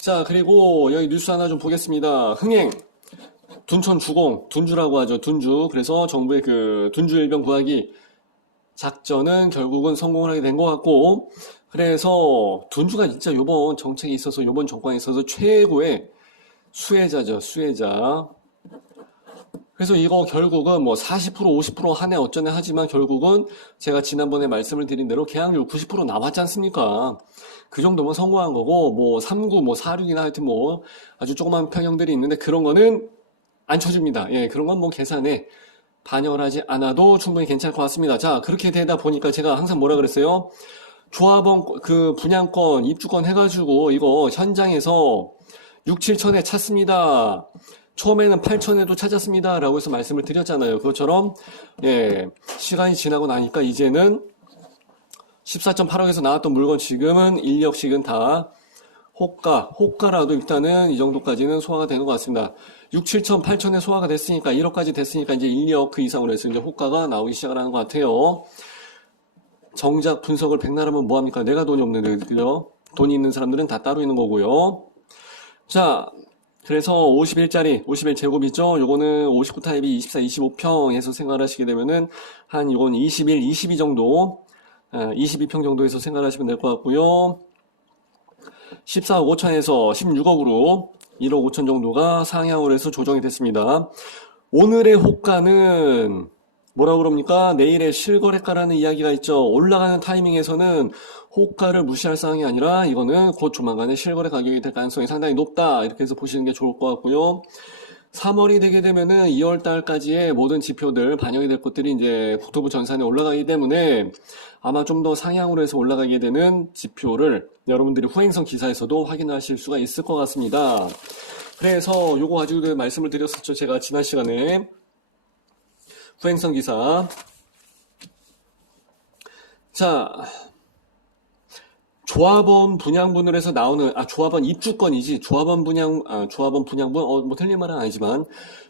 자, 그리고 여기 뉴스 하나 좀 보겠습니다. 흥행. 둔촌 주공, 둔주라고 하죠. 둔주. 그래서 정부의 그 둔주 일병 구하기 작전은 결국은 성공을 하게 된 것 같고, 그래서 둔주가 진짜 요번 정책에 있어서, 요번 정권에 있어서 최고의 수혜자죠. 수혜자. 그래서 이거 결국은 뭐 40%, 50% 한 해 어쩌네 하지만 결국은 제가 지난번에 말씀을 드린 대로 계약률 90% 남았지 않습니까? 그 정도면 성공한 거고, 뭐 39, 뭐 46이나 하여튼 뭐 아주 조그만 평형들이 있는데 그런 거는 안 쳐줍니다. 예, 그런 건 뭐 계산에 반영을 하지 않아도 충분히 괜찮을 것 같습니다. 자, 그렇게 되다 보니까 제가 항상 뭐라 그랬어요? 조합원 그 분양권, 입주권 해가지고 이거 현장에서 6, 7천에 찼습니다. 처음에는 8천에도 찾았습니다. 라고 해서 말씀을 드렸잖아요. 그것처럼, 예, 시간이 지나고 나니까 이제는 14.8억에서 나왔던 물건 지금은 1억씩은 다 호가, 호가라도 일단은 이 정도까지는 소화가 되는 것 같습니다. 6, 7천, 8천에 소화가 됐으니까 1억까지 됐으니까 이제 1억 그 이상으로 해서 이제 호가가 나오기 시작을 하는 것 같아요. 정작 분석을 백날 하면 뭐합니까? 내가 돈이 없는데, 그죠? 돈이 있는 사람들은 다 따로 있는 거고요. 자, 그래서 51짜리, 51제곱 있죠? 요거는 59 타입이 24, 25평에서 생활하시게 되면은 한 이건 21, 22 정도, 22평 정도에서 생활하시면 될 것 같고요. 14억 5천에서 16억으로 1억 5천 정도가 상향으로 해서 조정이 됐습니다. 오늘의 호가는 뭐라 그럽니까? 내일의 실거래가라는 이야기가 있죠. 올라가는 타이밍에서는 호가를 무시할 상황이 아니라 이거는 곧 조만간에 실거래 가격이 될 가능성이 상당히 높다. 이렇게 해서 보시는 게 좋을 것 같고요. 3월이 되게 되면은 2월 달까지의 모든 지표들 반영이 될 것들이 이제 국토부 전산에 올라가기 때문에 아마 좀 더 상향으로 해서 올라가게 되는 지표를 여러분들이 후행성 기사에서도 확인하실 수가 있을 것 같습니다. 그래서 요거 가지고 말씀을 드렸었죠. 제가 지난 시간에 후행성 기사. 자, 조합원 분양분을 해서 나오는, 아, 조합원 입주권이지. 조합원 분양, 아, 조합원 분양분, 어, 뭐 틀린 말은 아니지만,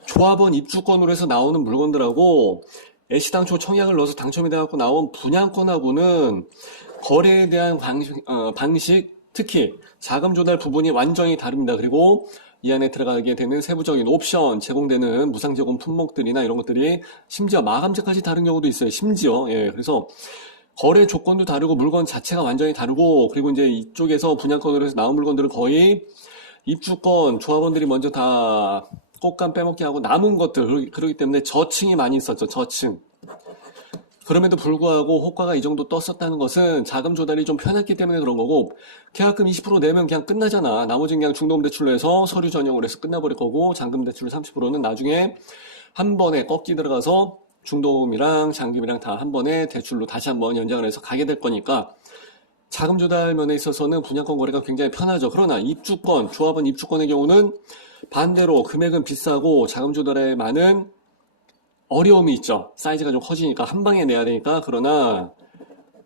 조합원 입주권으로 해서 나오는 물건들하고, 애시당초 청약을 넣어서 당첨이 돼갖고 나온 분양권하고는 거래에 대한 방식, 어, 방식, 특히 자금 조달 부분이 완전히 다릅니다. 그리고 이 안에 들어가게 되는 세부적인 옵션, 제공되는 무상 제공 품목들이나 이런 것들이 심지어 마감제까지 다른 경우도 있어요. 심지어, 예. 그래서 거래 조건도 다르고 물건 자체가 완전히 다르고 그리고 이제 이쪽에서 분양권으로 해서 나온 물건들은 거의 입주권 조합원들이 먼저 다 꽃감 빼먹게 하고 남은 것들 그러기 때문에 저층이 많이 있었죠. 저층. 그럼에도 불구하고 호가가 이 정도 떴었다는 것은 자금 조달이 좀 편했기 때문에 그런 거고 계약금 20% 내면 그냥 끝나잖아. 나머지는 그냥 중도금 대출로 해서 서류 전형으로 해서 끝나버릴 거고 잔금 대출 30%는 나중에 한 번에 꺾기 들어가서 중도금이랑 잔금이랑 다 한 번에 대출로 다시 한번 연장을 해서 가게 될 거니까 자금 조달 면에 있어서는 분양권 거래가 굉장히 편하죠. 그러나 입주권, 조합원 입주권의 경우는 반대로 금액은 비싸고 자금 조달에 많은 어려움이 있죠. 사이즈가 좀 커지니까 한 방에 내야 되니까 그러나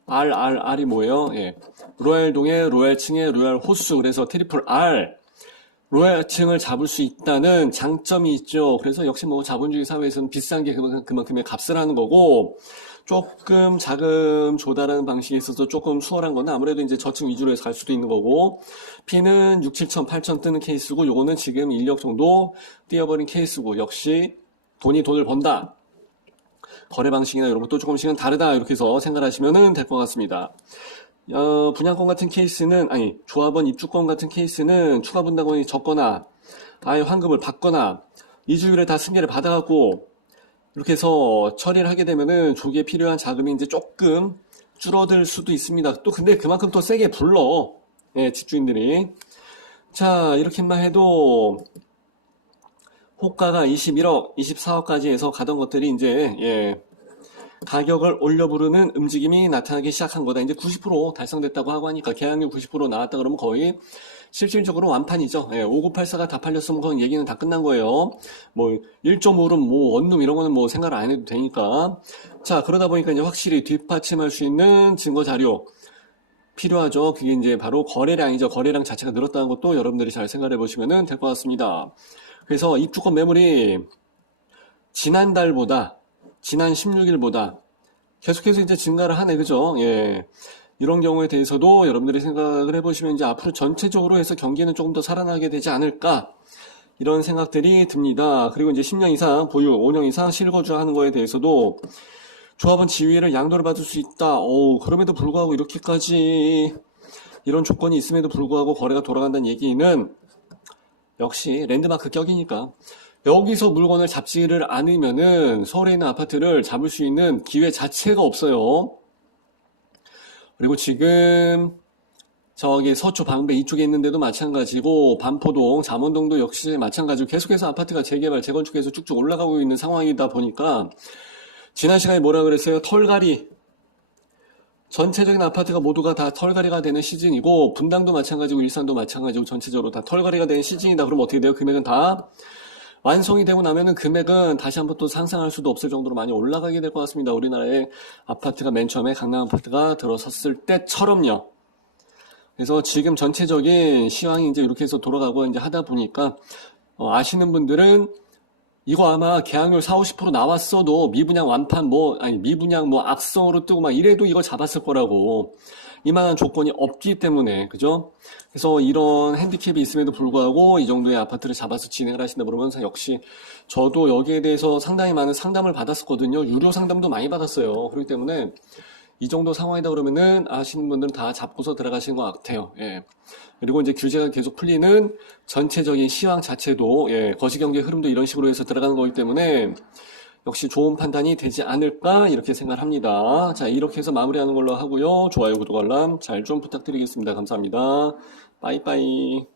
R, R, R이 뭐예요? 예. 로얄동의 로얄층의 로얄 호수 그래서 트리플 R 로얄 층을 잡을 수 있다는 장점이 있죠. 그래서 역시 뭐 자본주의 사회에서는 비싼 게 그만큼- 그만큼의 값을 하는 거고 조금 자금 조달하는 방식에 있어서 조금 수월한 거는 아무래도 이제 저층 위주로 해서 갈 수도 있는 거고 P는 6, 7천, 8천 뜨는 케이스고 요거는 지금 인력 정도 뛰어버린 케이스고 역시 돈이 돈을 번다. 거래 방식이나 이런 것도 조금씩은 다르다. 이렇게 해서 생각하시면 될 것 같습니다. 어, 분양권 같은 케이스는, 아니, 조합원 입주권 같은 케이스는 추가 분담금이 적거나, 아예 환급을 받거나, 이주율에 다 승계를 받아갖고, 이렇게 해서 처리를 하게 되면은 조기에 필요한 자금이 이제 조금 줄어들 수도 있습니다. 또 근데 그만큼 또 세게 불러. 예, 집주인들이. 자, 이렇게만 해도 호가가 21억, 24억까지 해서 가던 것들이 이제 예, 가격을 올려 부르는 움직임이 나타나기 시작한 거다. 이제 90% 달성됐다고 하고 하니까 계약률 90% 나왔다 그러면 거의 실질적으로 완판이죠. 예, 5984가 다 팔렸으면 그건 얘기는 다 끝난 거예요. 뭐 1.5름, 뭐 원룸 이런 거는 뭐 생각을 안 해도 되니까. 자, 그러다 보니까 이제 확실히 뒷받침할 수 있는 증거 자료 필요하죠. 그게 이제 바로 거래량이죠. 거래량 자체가 늘었다는 것도 여러분들이 잘 생각해 보시면 될 것 같습니다. 그래서 입주권 매물이 지난달보다 지난 16일보다 계속해서 이제 증가를 하네, 그죠? 예. 이런 경우에 대해서도 여러분들이 생각을 해보시면 이제 앞으로 전체적으로 해서 경기는 조금 더 살아나게 되지 않을까 이런 생각들이 듭니다. 그리고 이제 10년 이상 보유, 5년 이상 실거주 하는 거에 대해서도 조합원 지위를 양도를 받을 수 있다. 오, 그럼에도 불구하고 이렇게까지 이런 조건이 있음에도 불구하고 거래가 돌아간다는 얘기는 역시 랜드마크 격이니까 여기서 물건을 잡지를 않으면은 서울에 있는 아파트를 잡을 수 있는 기회 자체가 없어요. 그리고 지금 저기 서초 방배 이쪽에 있는데도 마찬가지고 반포동 잠원동도 역시 마찬가지고 계속해서 아파트가 재개발 재건축해서 쭉쭉 올라가고 있는 상황이다 보니까 지난 시간에 뭐라 그랬어요? 털갈이 전체적인 아파트가 모두가 다 털갈이가 되는 시즌이고 분당도 마찬가지고 일산도 마찬가지고 전체적으로 다 털갈이가 되는 시즌이다. 그럼 어떻게 돼요? 금액은 다 완성이 되고 나면은 금액은 다시 한번 또 상상할 수도 없을 정도로 많이 올라가게 될 것 같습니다. 우리나라의 아파트가 맨 처음에 강남 아파트가 들어섰을 때처럼요. 그래서 지금 전체적인 시황이 이제 이렇게 해서 돌아가고 이제 하다 보니까 어, 아시는 분들은 이거 아마 계약률 4, 50% 나왔어도 미분양 완판 뭐 아니 미분양 뭐 악성으로 뜨고 막 이래도 이거 잡았을 거라고 이만한 조건이 없기 때문에 그죠? 그래서 이런 핸디캡이 있음에도 불구하고 이 정도의 아파트를 잡아서 진행을 하신다 그러면 역시 저도 여기에 대해서 상당히 많은 상담을 받았었거든요. 유료 상담도 많이 받았어요. 그렇기 때문에 이 정도 상황이다 그러면은 아시는 분들은 다 잡고서 들어가시는 것 같아요. 예. 그리고 이제 규제가 계속 풀리는 전체적인 시황 자체도 예, 거시경제 흐름도 이런 식으로 해서 들어가는 거기 때문에 역시 좋은 판단이 되지 않을까 이렇게 생각합니다. 자 이렇게 해서 마무리하는 걸로 하고요. 좋아요, 구독, 알람 잘 좀 부탁드리겠습니다. 감사합니다. 빠이빠이.